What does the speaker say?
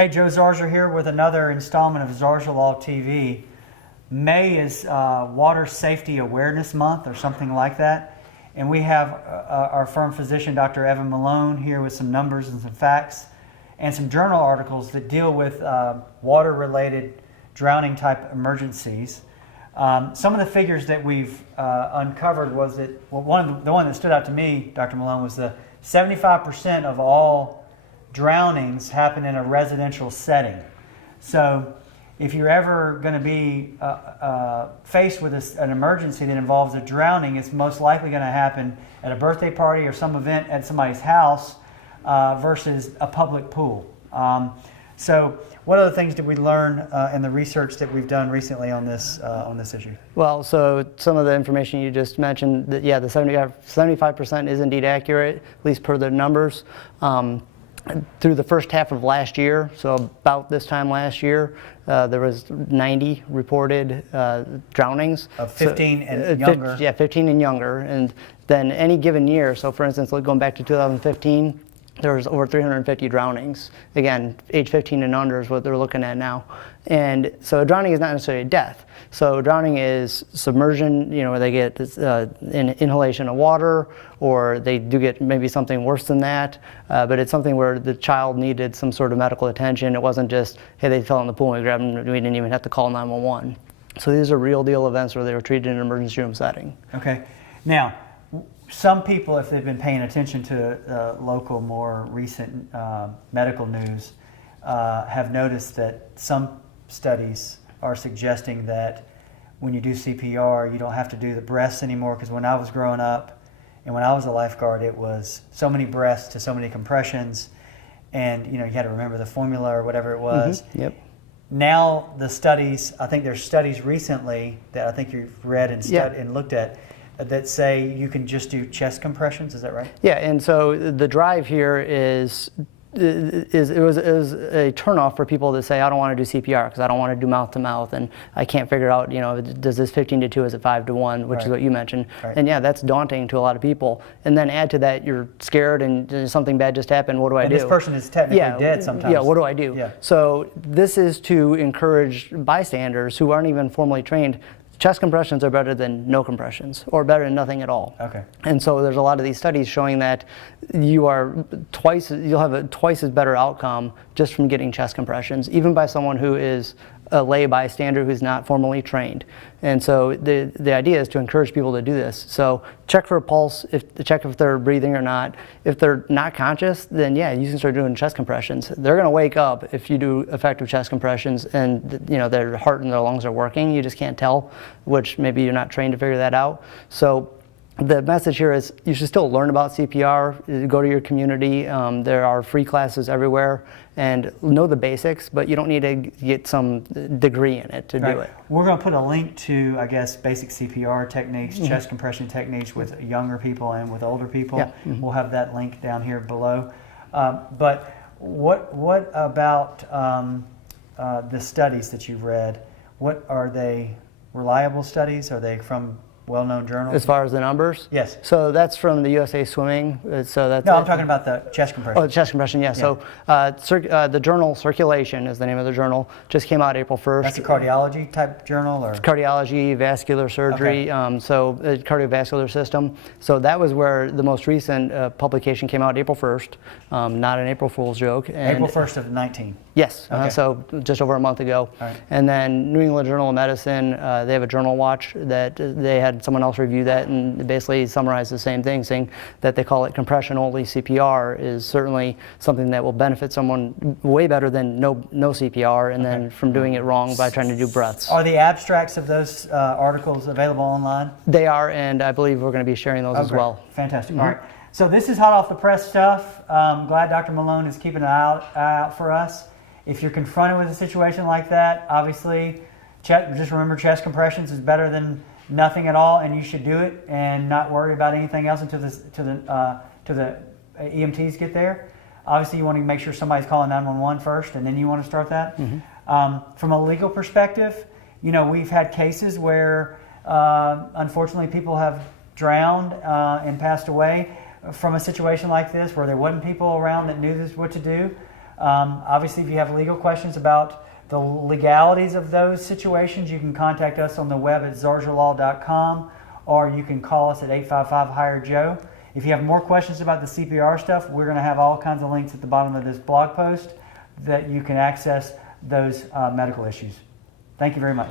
Hey, Joe Zarzaur here with another installment of Zarzaur Law TV. May is Water Safety Awareness Month or something like that. And we have our firm physician, Dr. Evan Malone, here with some numbers and some facts and some journal articles that deal with water-related drowning type emergencies. Some of the figures that we've uncovered was that, well, the one that stood out to me, Dr. Malone, was the 75% of all drownings happen in a residential setting. So if you're ever going to be faced with an emergency that involves a drowning, it's most likely going to happen at a birthday party or some event at somebody's house versus a public pool. So what other things did we learn in the research that we've done recently on this issue? Well, so some of the information you just mentioned, that yeah, the 75% is indeed accurate, at least per the numbers. Through the first half of last year, so about this time last year, there was 90 reported drownings. Of 15 and younger? Yeah, 15 and younger. And then any given year, so for instance, going back to 2015, there was over 350 drownings. Again, age 15 and under is what they're looking at now. And so a drowning is not necessarily a death. So drowning is submersion, where they get inhalation of water, or they do get maybe something worse than that. But it's something where the child needed some sort of medical attention. It wasn't just, hey, they fell in the pool and we grabbed them. We didn't even have to call 911. So these are real deal events where they were treated in an emergency room setting. Okay. Now, some people, if they've been paying attention to local, more recent medical news, have noticed that some studies are suggesting that when you do CPR, you don't have to do the breaths anymore, because when I was growing up and when I was a lifeguard, it was so many breaths to so many compressions, and you had to remember the formula or whatever it was. Mm-hmm. Yep. Now the studies, I think there's studies recently that I think you've read and and looked at, that say you can just do chest compressions. Is that right? Yeah, and so the drive here it was a turnoff for people to say, I don't want to do CPR because I don't want to do mouth to mouth, and I can't figure out, does this 15-2, is it 5-1, which is what you mentioned. Right. And yeah, that's daunting to a lot of people. And then add to that, you're scared and something bad just happened, what do I do? And this person is technically dead sometimes. Yeah, what do I do? Yeah. So this is to encourage bystanders who aren't even formally trained. Chest compressions are better than no compressions, or better than nothing at all. Okay. And so there's a lot of these studies showing that you'll have a twice as better outcome just from getting chest compressions, even by someone who is a lay bystander who's not formally trained. And so the idea is to encourage people to do this. So check for a pulse, check if they're breathing or not. If they're not conscious, then yeah, you can start doing chest compressions. They're going to wake up if you do effective chest compressions, and their heart and their lungs are working. You just can't tell, which maybe you're not trained to figure that out. So the message here is you should still learn about CPR, go to your community. There are free classes everywhere, and know the basics, but you don't need to get some degree in it to do it. We're going to put a link to, I guess, basic CPR techniques, chest compression techniques with younger people and with older people. Yeah. We'll have that link down here below. But what about the studies that you've read? What are they? Reliable studies? Are they from well-known journals? As far as the numbers? Yes. So that's from the USA Swimming. So that's I'm talking about the chest compression. Oh, the chest compression, yeah. So the journal Circulation is the name of the journal. Just came out April 1st. That's a cardiology type journal, or? Cardiology, vascular surgery, so cardiovascular system. So that was where the most recent publication came out April 1st, not an April Fool's joke. And April 1st of 19. Yes, so just over a month ago. Right. And then New England Journal of Medicine, they have a journal watch that they had someone else review that, and basically summarized the same thing, saying that they call it compression-only CPR is certainly something that will benefit someone way better than no CPR, and then from doing it wrong by trying to do breaths. Are the abstracts of those articles available online? They are, and I believe we're going to be sharing those as well. Fantastic. All right. So this is hot off the press stuff. Glad Dr. Malone is keeping an eye out for us. If you're confronted with a situation like that, obviously, just remember chest compressions is better than nothing at all, and you should do it and not worry about anything else until the EMTs get there. Obviously, you want to make sure somebody's calling 911 first, and then you want to start that. From a legal perspective, we've had cases where, unfortunately, people have drowned and passed away from a situation like this, where there wasn't people around that knew what to do. Obviously, if you have legal questions about the legalities of those situations, you can contact us on the web at zarzaurlaw.com, or you can call us at 855-HIRE-JOE. If you have more questions about the CPR stuff, we're going to have all kinds of links at the bottom of this blog post that you can access those medical issues. Thank you very much.